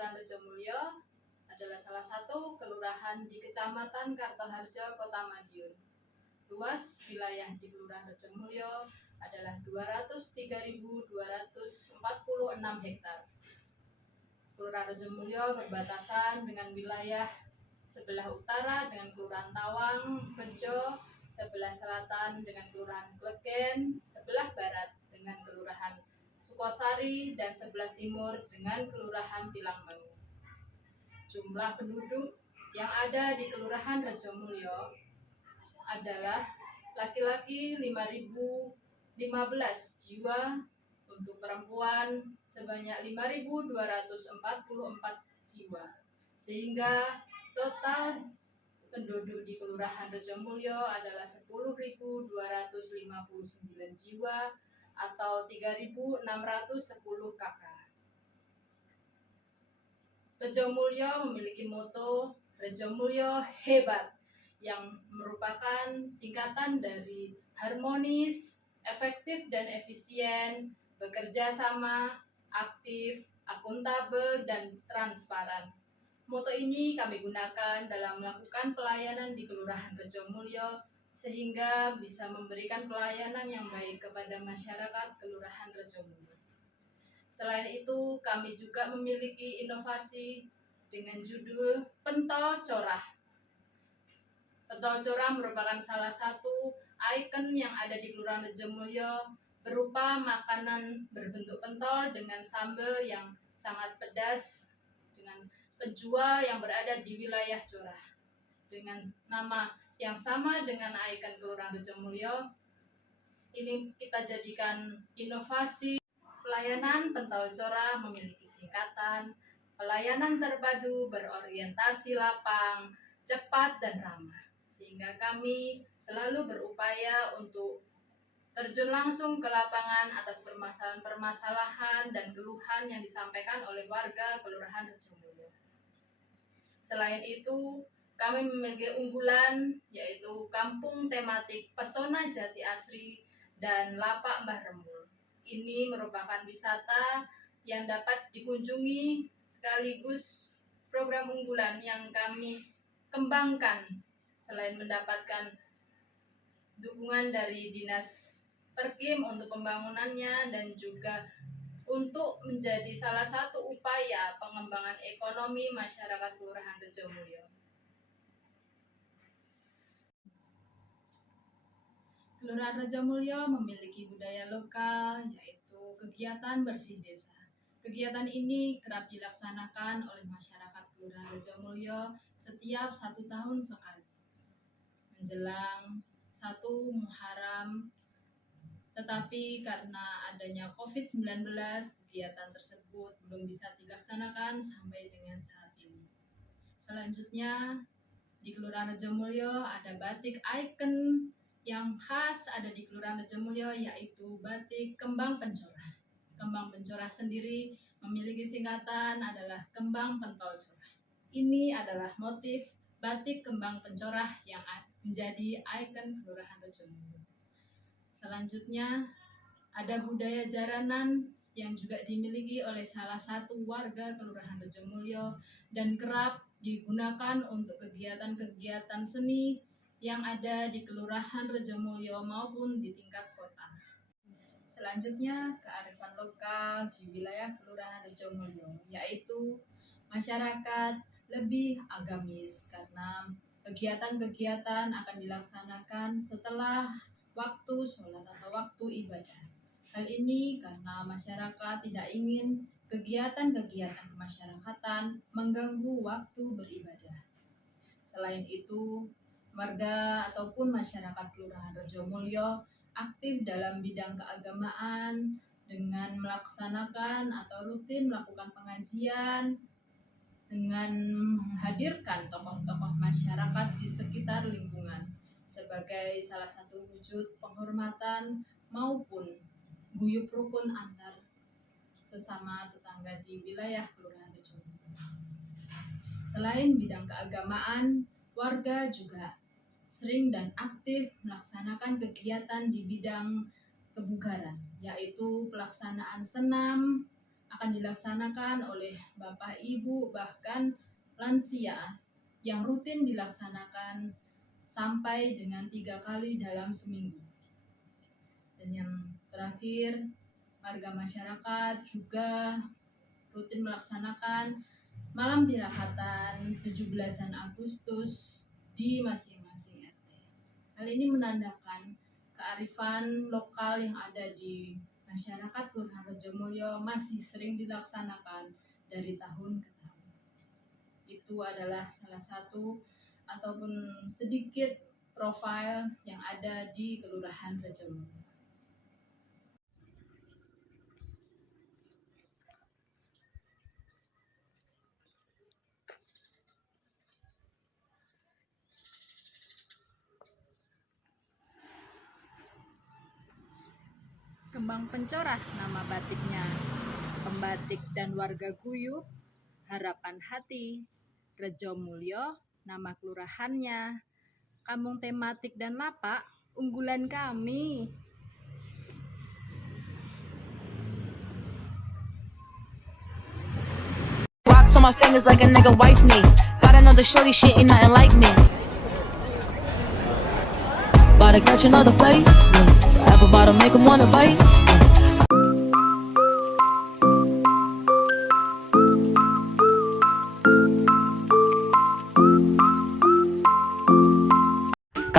Kelurahan Rejomulyo adalah salah satu kelurahan di Kecamatan Kartoharjo, Kota Madiun. Luas wilayah di Kelurahan Rejomulyo adalah 203.246 hektar. Kelurahan Rejomulyo berbatasan dengan wilayah sebelah utara dengan Kelurahan Tawang, Rejo, sebelah selatan dengan Kelurahan Klegen, sebelah barat dengan Kelurahan Sukosari, dan sebelah timur dengan Kelurahan Pilangbangu. Jumlah penduduk yang ada di Kelurahan Rejomulyo adalah laki-laki 5.015 jiwa, untuk perempuan sebanyak 5.244 jiwa, sehingga total penduduk di Kelurahan Rejomulyo adalah 10.259 jiwa atau 3.610 kakak. Rejomulyo memiliki moto Rejomulyo Hebat, yang merupakan singkatan dari harmonis, efektif dan efisien, bekerja sama, aktif, akuntabel, dan transparan. Moto ini kami gunakan dalam melakukan pelayanan di Kelurahan Rejomulyo sehingga bisa memberikan pelayanan yang baik kepada masyarakat Kelurahan Rejomulyo. Selain itu, kami juga memiliki inovasi dengan judul Pentol Corah. Pentol Corah merupakan salah satu ikon yang ada di Kelurahan Rejomulyo, berupa makanan berbentuk pentol dengan sambal yang sangat pedas, dengan penjual yang berada di wilayah Corah. Dengan nama yang sama dengan ikon Kelurahan Rejomulyo, ini kita jadikan inovasi. Pelayanan Pentol Corah memiliki singkatan pelayanan terpadu berorientasi lapang, cepat, dan ramah, sehingga kami selalu berupaya untuk terjun langsung ke lapangan atas permasalahan-permasalahan dan keluhan yang disampaikan oleh warga Kelurahan Rejomulyo. Selain itu, kami memiliki unggulan, yaitu kampung tematik Pesona Jati Asri dan Lapak Mbah Remul. Ini merupakan wisata yang dapat dikunjungi sekaligus program unggulan yang kami kembangkan selain mendapatkan dukungan dari Dinas Perkim untuk pembangunannya dan juga untuk menjadi salah satu upaya pengembangan ekonomi masyarakat Kelurahan Rejomulyo. Kelurahan Rejomulyo memiliki budaya lokal, yaitu kegiatan bersih desa. Kegiatan ini kerap dilaksanakan oleh masyarakat Kelurahan Rejomulyo setiap 1 tahun sekali, menjelang 1 Muharram. Tetapi karena adanya COVID-19, kegiatan tersebut belum bisa dilaksanakan sampai dengan saat ini. Selanjutnya, di Kelurahan Rejomulyo ada batik ikon yang khas ada di Kelurahan Rejomulyo, yaitu batik Kembang Pencorah. Kembang Pencorah sendiri memiliki singkatan adalah Kembang Pentol Corah. Ini adalah motif batik Kembang Pencorah yang menjadi ikon Kelurahan Rejomulyo. Selanjutnya, ada budaya jaranan yang juga dimiliki oleh salah satu warga Kelurahan Rejomulyo dan kerap digunakan untuk kegiatan-kegiatan seni yang ada di Kelurahan Rejomulyo maupun di tingkat kota. Selanjutnya, kearifan lokal di wilayah Kelurahan Rejomulyo, yaitu masyarakat lebih agamis karena kegiatan-kegiatan akan dilaksanakan setelah waktu sholat atau waktu ibadah. Hal ini karena masyarakat tidak ingin kegiatan-kegiatan kemasyarakatan mengganggu waktu beribadah. Selain itu, warga ataupun masyarakat Kelurahan Rejomulyo aktif dalam bidang keagamaan dengan melaksanakan atau rutin melakukan pengajian dengan menghadirkan tokoh-tokoh masyarakat di sekitar lingkungan sebagai salah satu wujud penghormatan maupun guyup rukun antar sesama tetangga di wilayah Kelurahan Rejomulyo. Selain bidang keagamaan, warga juga sering dan aktif melaksanakan kegiatan di bidang kebugaran, yaitu pelaksanaan senam, akan dilaksanakan oleh Bapak Ibu bahkan lansia yang rutin dilaksanakan sampai dengan 3 kali dalam seminggu. Dan yang terakhir, warga masyarakat juga rutin melaksanakan malam tirakatan 17 Agustus di masing-masing RT. Hal ini menandakan kearifan lokal yang ada di masyarakat Kelurahan Rejomulyo masih sering dilaksanakan dari tahun ke tahun. Itu adalah salah satu ataupun sedikit profil yang ada di Kelurahan Rejomulyo. Kembang Pencorah nama batiknya. Pembatik dan warga guyup, harapan hati. Rejomulyo nama kelurahannya. Kampung tematik dan lapak unggulan kami. Rocks on my fingers like a nigga wife me. Got another shorty, shit ain't nothing like me. About to catch another fight. The apple bottom make 'em wanna bite.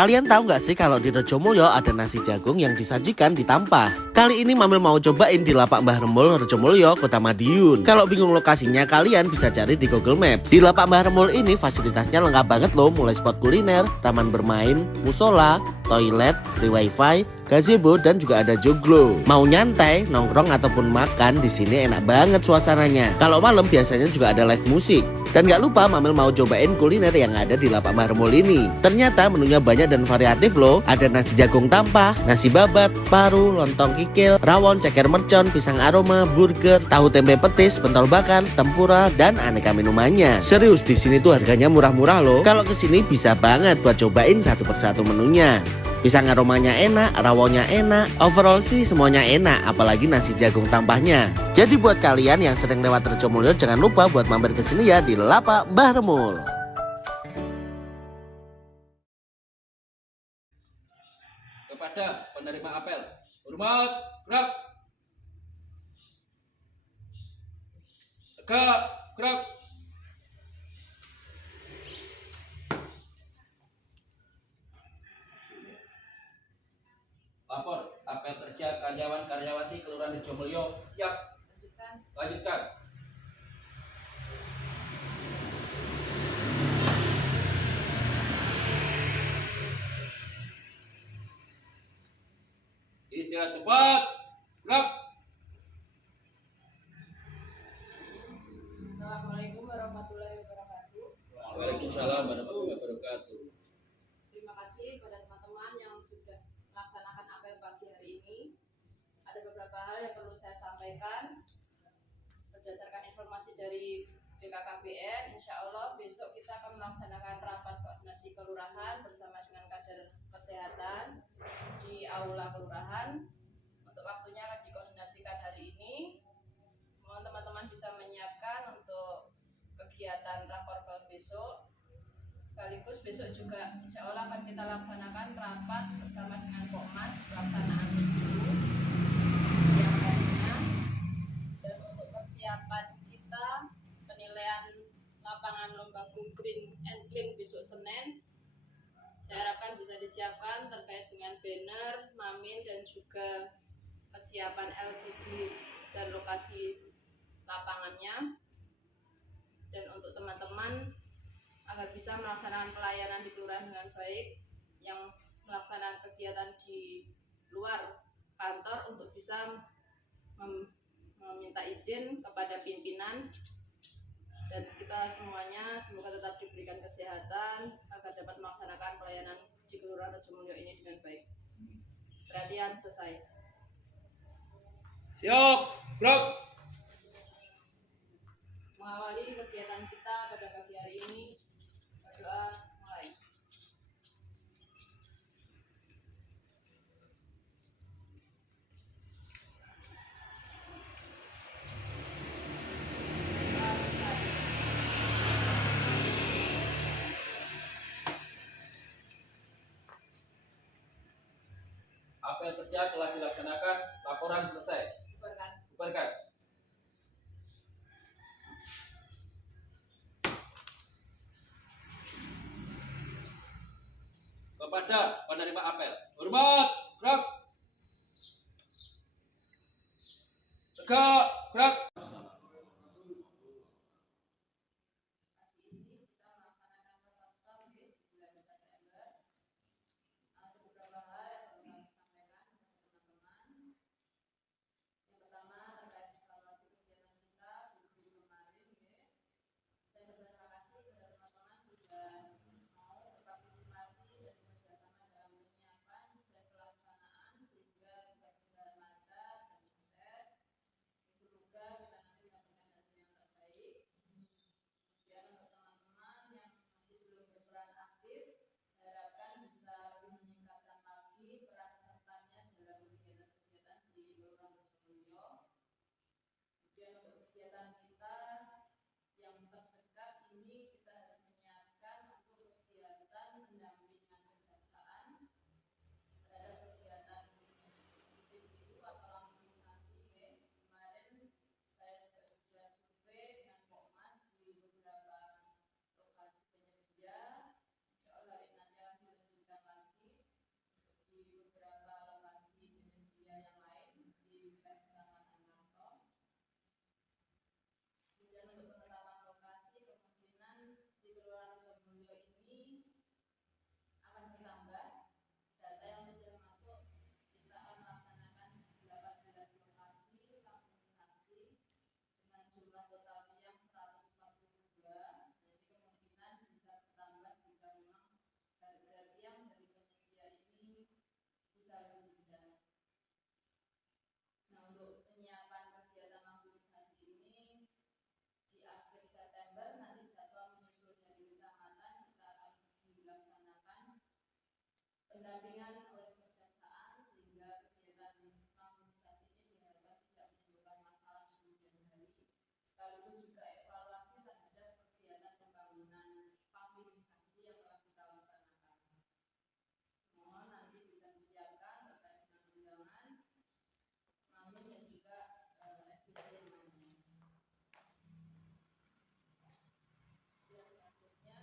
Kalian tahu nggak sih kalau di Rejomulyo ada nasi jagung yang disajikan di Tampah? Kali ini Mamil mau cobain di Lapak Mbah Remul, Rejomulyo, Kota Madiun. Kalau bingung lokasinya, kalian bisa cari di Google Maps. Di Lapak Mbah Remul ini fasilitasnya lengkap banget loh, mulai spot kuliner, taman bermain, musola, toilet, free wifi, gazebo, dan juga ada joglo. Mau nyantai, nongkrong ataupun makan di sini enak banget suasananya. Kalau malam biasanya juga ada live musik. Dan gak lupa Mamil mau cobain kuliner yang ada di Lapak Mbah Remul ini. Ternyata menunya banyak dan variatif loh. Ada nasi jagung tampah, nasi babat, paru, lontong kikil, rawon, ceker mercon, pisang aroma, burger, tahu tempe petis, pentol bakar, tempura, dan aneka minumannya. Serius di sini tuh harganya murah-murah loh. Kalau kesini bisa banget buat cobain satu persatu menunya. Pisang aromanya enak, rawonnya enak, overall sih semuanya enak, apalagi nasi jagung tampahnya. Jadi buat kalian yang sering lewat Rejomulyo, jangan lupa buat mampir ke sini ya di Lapak Mbah Remul. Kepada penerima apel, hormat, gerak, tegak, gerak. Lapor apel kerja karyawan-karyawati Kelurahan Rejomulyo. Siap. Lanjutkan. Istirahat cepat. Gerak. Assalamualaikum warahmatullahi wabarakatuh. Waalaikumsalam warahmatullahi wabarakatuh. Terima kasih kepada teman-teman yang sudah melaksanakan apel pagi hari ini. Ada beberapa hal yang perlu saya sampaikan. Berdasarkan informasi dari BKKBN, insya Allah besok kita akan melaksanakan rapat koordinasi kelurahan bersama dengan kader kesehatan di aula kelurahan. Untuk waktunya akan dikoordinasikan hari ini. Mohon teman-teman bisa menyiapkan untuk kegiatan rakorkel besok. Sekaligus besok juga insya Allah akan kita laksanakan rapat bersama dengan Pokmas pelaksanaan PJU siang harinya. Dan untuk persiapan kita penilaian lapangan lomba Go Green and Clean besok Senin, saya harapkan bisa disiapkan terkait dengan banner, mamin, dan juga persiapan LCD dan lokasi lapangannya. Dan untuk teman-teman agar bisa melaksanakan pelayanan di kelurahan dengan baik, yang melaksanakan kegiatan di luar kantor untuk bisa meminta izin kepada pimpinan, dan kita semuanya semoga tetap diberikan kesehatan agar dapat melaksanakan pelayanan di Kelurahan Rejomulyo ini dengan baik. Perhatian, selesai. Siap. Gerak. Mengawali kegiatan kita pada pagi hari ini, berdoa mulai. apel kerja telah dilaksanakan. Laporan selesai. Bubarkan. Kepada penerima apel, hormat, gerak. Tegak, gerak. Ada beberapa hal yang perlu kami sampaikan kepada teman-teman. Yang pertama terkait evaluasi kegiatan kita di kemarin, ya. Saya berterima kasih kepada teman-teman sudah mau berpartisipasi dan bekerjasama dalam penyiapan dan pelaksanaan sehingga bisa berjalan lancar dan sukses. Semoga kita nanti mendapatkan hasil yang terbaik. Kemudian untuk teman-teman yang masih belum berperan aktif, saya harapkan bisa lebih meningkatkan lagi peran sertanya dalam kegiatan-kegiatan di Kelurahan Rejomulyo. Kemudian untuk kegiatan kita yang terdekat ini kita harus menyiapkan untuk kegiatan pendampingan kejaksaan terhadap kegiatan PJU atau lampungsasi. Kemarin saya juga sudah survei dengan Pokmas di beberapa lokasi penyedia. Insya Allah hari nanti akan dilanjutkan lagi di beberapa lokasi penyedia yang lain di wilayah Kecamatan Kantor. Kemudian untuk penetapan lokasi kemungkinan di Kelurahan Rejomulyo ini akan bertambah. Data yang sudah masuk kita akan melaksanakan 18 lokasi lampungsasi dengan jumlah total yang 142. Jadi kemungkinan bisa bertambah jika memang harga yang dari penyedia ini bisa lebih rendah. Nah, untuk penyiapan kegiatan lampungsasi ini di akhir September nanti jadwal menyusul dari kecamatan kita akan dilaksanakan pendampingan oleh kejaksaan sehingga kegiatan lampungsasi ini diharapkan tidak menimbulkan masalah di kemudian hari, sekaligus juga evaluasi terhadap kegiatan pembangunan pavilionsasi yang telah kita laksanakan. Mohon nanti bisa disiapkan terkait dengan undangan, Mamin dan juga SPC yang lainnya. Yang selanjutnya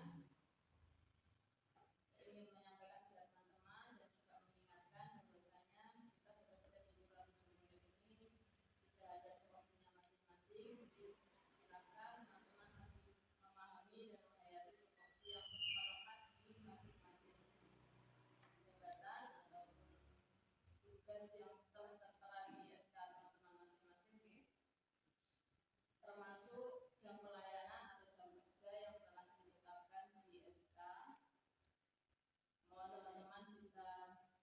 saya ingin menyampaikan kepada teman-teman dan juga mengingatkan bahwasanya kita bekerja di Kelurahan Rejomulyo ini sudah ada tupoksinya masing-masing. Jadi silakan teman-teman nanti memahami dan menghayati tupoksi yang melekat di masing-masing jabatan ataupun tugas yang telah tertera di SK teman-teman masing-masing, termasuk jam pelayanan atau jam kerja yang telah ditetapkan di SK. Mohon teman-teman bisa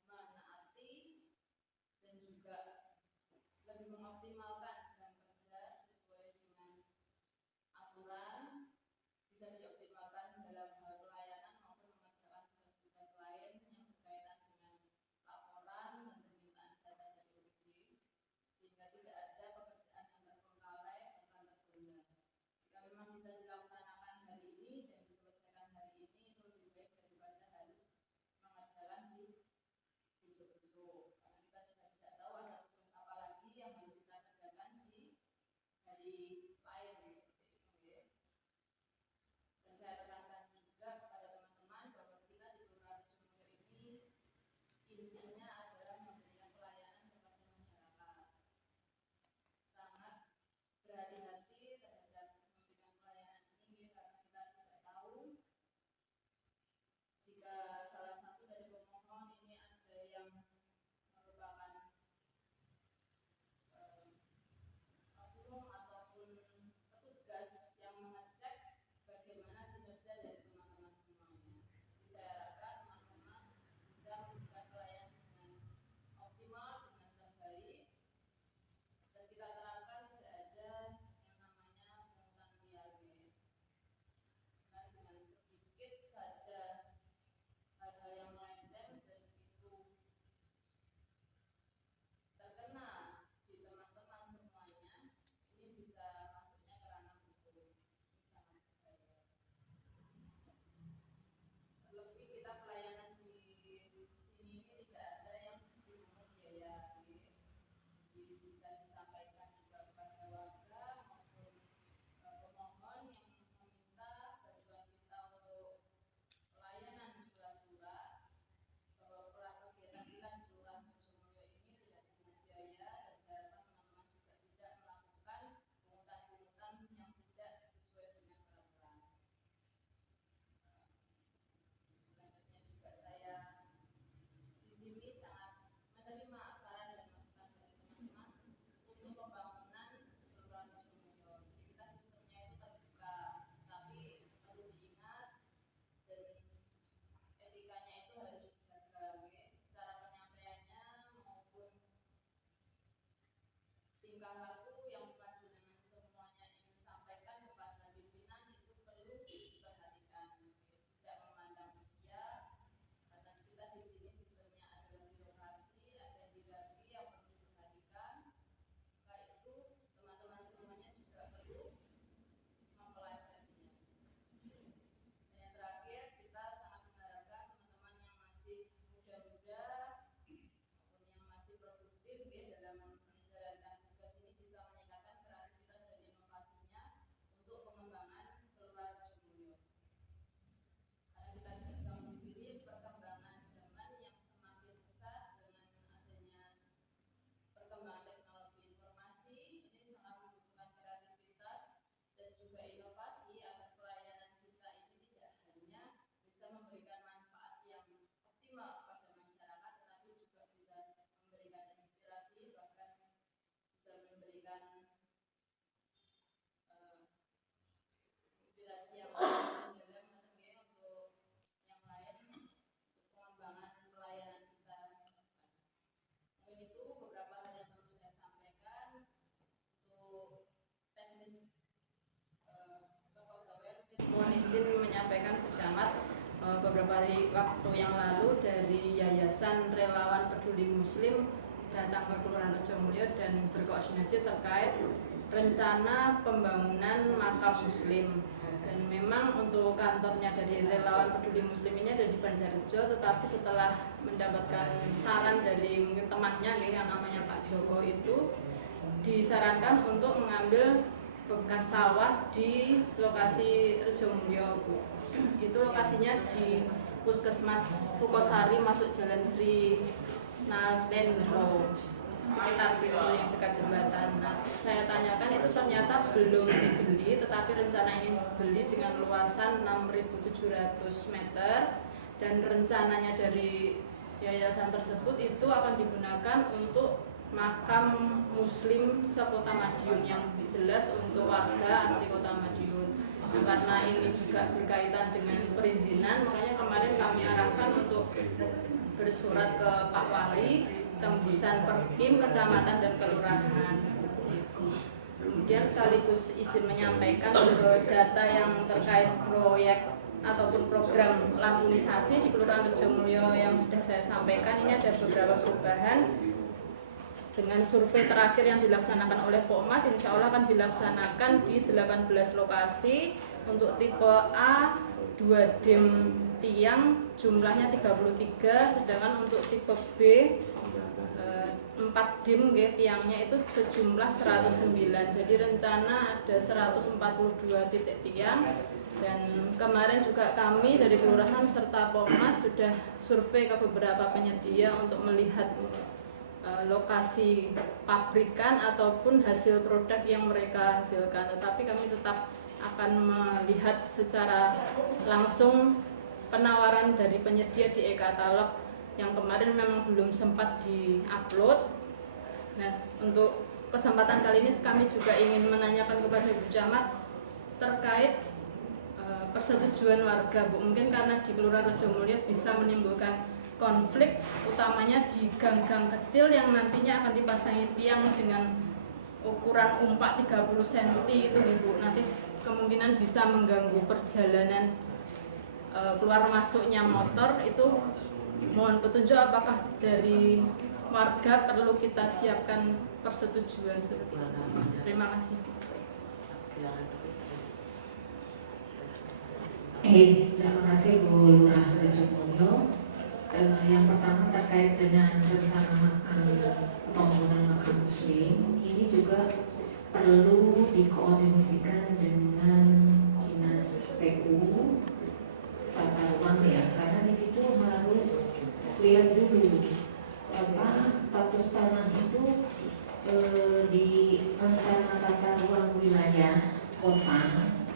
menaati dan juga lebih mengoptimalkan jam kerja sesuai dengan aturan, bisa dioptimalkan dalam hal pelayanan maupun mengerjakan tugas-tugas lain yang berkaitan dengan laporan dan permintaan data dari OPD, sehingga tidak ada pekerjaan yang terbengkalai bahkan tertunda. Jika memang bisa dilaksanakan hari ini dan diselesaikan hari ini, itu lebih baik daripada harus mengerjakan di besok-besok, karena kita juga tidak tahu ada tugas apa lagi yang harus kita kerjakan di hari lain seperti itu, ya. Dan saya tekankan juga kepada teman-teman bahwa kita di Kelurahan Rejomulyo ini intinya adalah memberikan pelayanan kepada masyarakat. Sangat berhati-hati terhadap memberikan pelayanan ini karena kita tidak tahu jika salah satu dari pemohon ini ada yang merupakan oknum ataupun beberapa hari waktu yang lalu dari Yayasan Relawan Peduli Muslim datang ke Kelurahan Rejomulyo dan berkoordinasi terkait rencana pembangunan makam Muslim. Dan memang untuk kantornya dari Relawan Peduli Muslim ini ada di Banjarjo, tetapi setelah mendapatkan saran dari mungkin temannya yang namanya Pak Joko itu disarankan untuk mengambil bekas sawah di lokasi Rejomulyo, Bu. Itu lokasinya di Puskesmas Sukosari masuk Jalan Sri Narendro, sekitar situ yang dekat jembatan. Nah, saya tanyakan itu ternyata belum dibeli, tetapi rencana ini beli dengan luasan 6.700 meter dan rencananya dari yayasan tersebut itu akan digunakan untuk makam Muslim sekota Madiun, yang jelas untuk warga asli Kota Madiun. Nah, karena ini juga berkaitan dengan perizinan, makanya kemarin kami arahkan untuk bersurat ke Pak Wali, tembusan Perkim, kecamatan dan kelurahan seperti itu. Kemudian sekaligus izin menyampaikan data yang terkait proyek ataupun program lampunisasi di Kelurahan Rejomulyo yang sudah saya sampaikan. Ini ada beberapa perubahan. Dengan survei terakhir yang dilaksanakan oleh Pokmas, insya Allah akan dilaksanakan di 18 lokasi. Untuk tipe A 2 dim tiang jumlahnya 33, sedangkan untuk tipe B 4 dim tiangnya itu sejumlah 109. Jadi rencana ada 142 titik tiang. Dan kemarin juga kami dari Kelurahan serta Pokmas sudah survei ke beberapa penyedia untuk melihat lokasi pabrikan ataupun hasil produk yang mereka hasilkan, tetapi kami tetap akan melihat secara langsung penawaran dari penyedia di e-katalog yang kemarin memang belum sempat di-upload. Nah, untuk kesempatan kali ini kami juga ingin menanyakan kepada Ibu Camat terkait persetujuan warga, Bu. Mungkin karena di Kelurahan Rejomulyo bisa menimbulkan konflik, utamanya di gang-gang kecil yang nantinya akan dipasangi tiang dengan ukuran umpak 30 cm itu, Bu. Nanti kemungkinan bisa mengganggu perjalanan keluar masuknya motor. Itu mohon petunjuk apakah dari warga perlu kita siapkan persetujuan seperti itu. Terima kasih. Terima kasih Bu Lurah Rejomulyo. Yang pertama terkait dengan rencana makam pembangunan makam Muslim, ini juga perlu dikoordinasikan dengan Dinas PU Tata Ruang ya, karena di situ harus lihat dulu status tanah itu di rencana tata ruang wilayah kota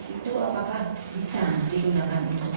itu apakah bisa digunakan untuk